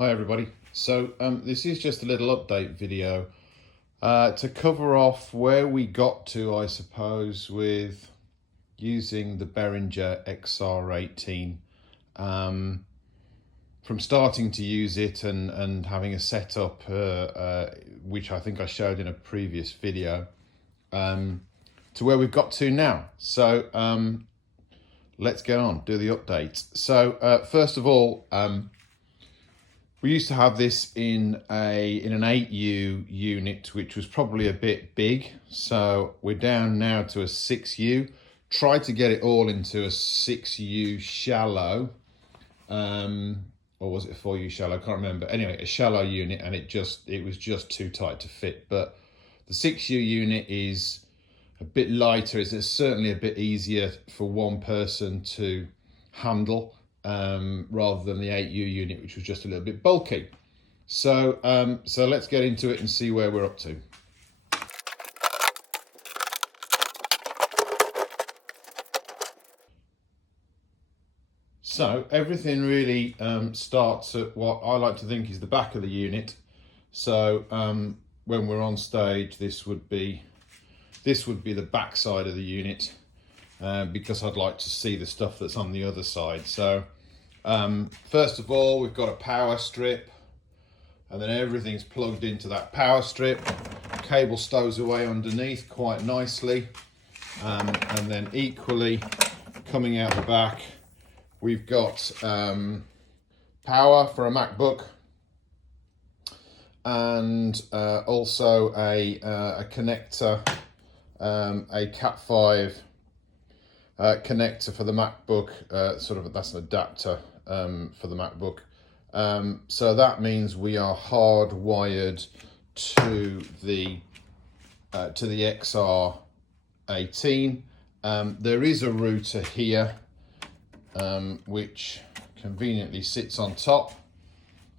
Hi everybody. So this is just a little update video to cover off where we got to, I suppose, with using the Behringer XR18 from starting to use it and having a setup which I think I showed in a previous video to where we've got to now. So let's get on, do the updates. So first of all, we used to have this in an 8U unit, which was probably a bit big. So we're down now to a 6U. Tried to get it all into a 6U shallow, or was it a 4U shallow? I can't remember. Anyway, a shallow unit, and it was just too tight to fit. But the 6U unit is a bit lighter. It's certainly a bit easier for one person to handle. Rather than the 8U unit, which was just a little bit bulky. So let's get into it and see where we're up to. So everything really starts at what I like to think is the back of the unit. So when we're on stage, this would be the back side of the unit, because I'd like to see the stuff that's on the other side. So first of all, we've got a power strip, and then everything's plugged into that power strip. Cable stows away underneath quite nicely, and then equally coming out the back, we've got power for a MacBook, and also a connector, a Cat5 connector for the MacBook. That's an adapter for the MacBook. So that means we are hardwired to the XR18. There is a router here, which conveniently sits on top,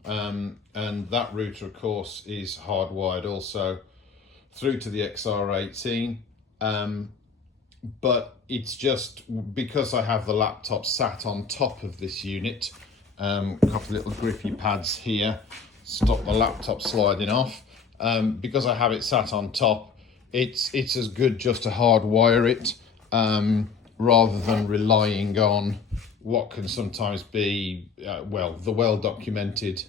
and that router, of course, is hardwired also through to the XR18. But it's just because I have the laptop sat on top of this unit, a couple of little grippy pads here, stop the laptop sliding off. Because I have it sat on top, it's as good just to hardwire it, rather than relying on what can sometimes be, the well-documented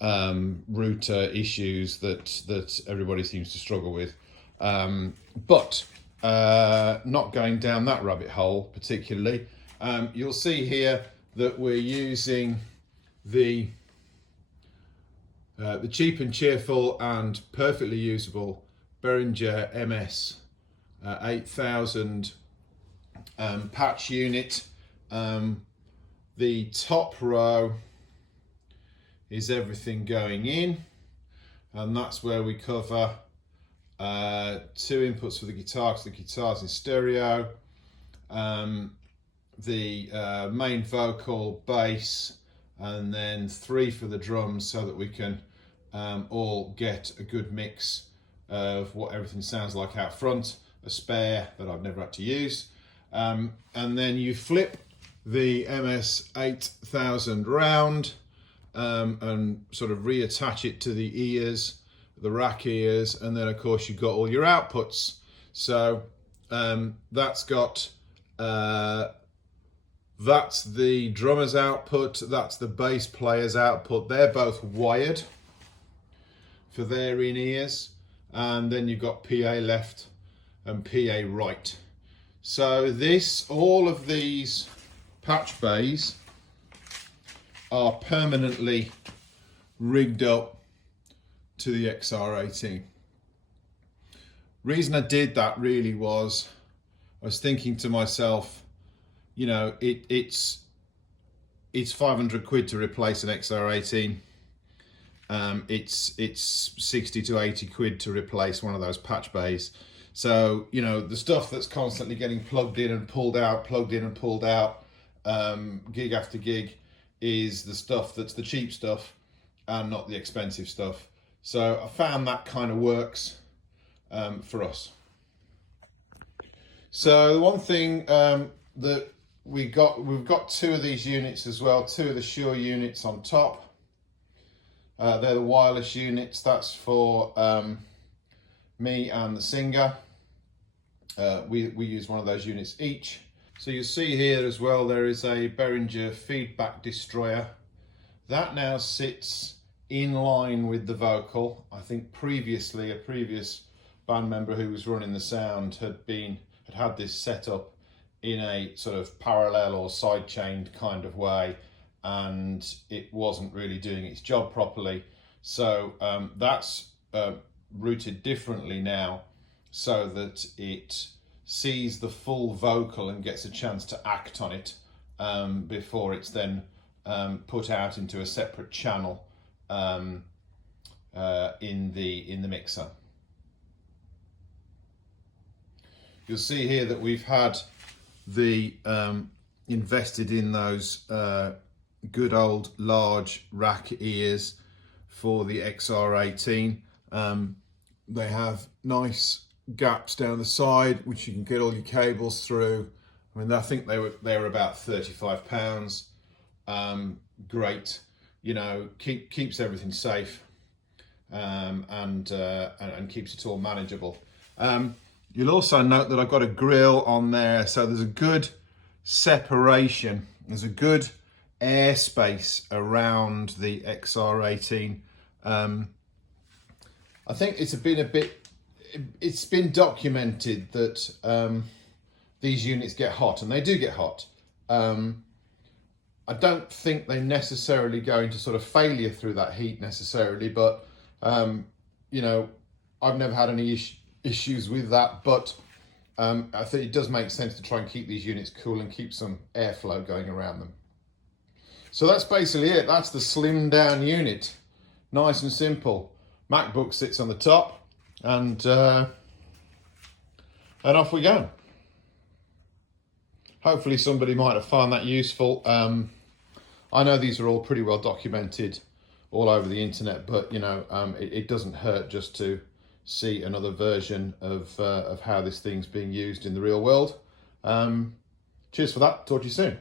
router issues that everybody seems to struggle with. But not going down that rabbit hole particularly. You'll see here that we're using the cheap and cheerful and perfectly usable Behringer MS 8000 patch unit. The top row is everything going in, and that's where we cover 2 inputs for the guitar, because the guitar's in stereo, the main vocal, bass, and then 3 for the drums, so that we can all get a good mix of what everything sounds like out front. A spare that I've never had to use, and then you flip the MS 8000 round, and sort of reattach it to the ears, the rack ears, and then of course you've got all your outputs. So that's the drummer's output, that's the bass player's output. They're both wired for their in-ears, and then you've got PA left and PA right. So all of these patch bays are permanently rigged up to the XR18. Reason I did that really was I was thinking to myself, you know, it's 500 quid to replace an XR18. It's 60 to 80 quid to replace one of those patch bays. So, you know, the stuff that's constantly getting plugged in and pulled out, gig after gig, is the stuff that's the cheap stuff and not the expensive stuff. So I found that kind of works for us. So the one thing that we've got 2 of these units as well, 2 of the Shure units on top. They're the wireless units. That's for me and the Singer. We use one of those units each. So you'll see here as well, there is a Behringer feedback destroyer. That now sits in line with the vocal. I think previously a previous band member who was running the sound had had this set up in a sort of parallel or side chained kind of way, and it wasn't really doing its job properly. So that's routed differently now, so that it sees the full vocal and gets a chance to act on it before it's then put out into a separate channel in the mixer. You'll see here that we've had the invested in those good old large rack ears for the XR18. They have nice gaps down the side which you can get all your cables through. I mean, I think they were about £35. Great, you know, keeps everything safe and keeps it all manageable. You'll also note that I've got a grill on there, so there's a good separation. There's a good airspace around the XR18. I think it's been documented that these units get hot, and they do get hot. I don't think they necessarily go into sort of failure through that heat necessarily, but you know, I've never had any issues with that, but I think it does make sense to try and keep these units cool and keep some airflow going around them. So that's basically it. That's the slimmed down unit. Nice and simple. MacBook sits on the top, and off we go. Hopefully somebody might have found that useful. I know these are all pretty well documented all over the internet, but you know, it doesn't hurt just to see another version of how this thing's being used in the real world. Cheers for that. Talk to you soon.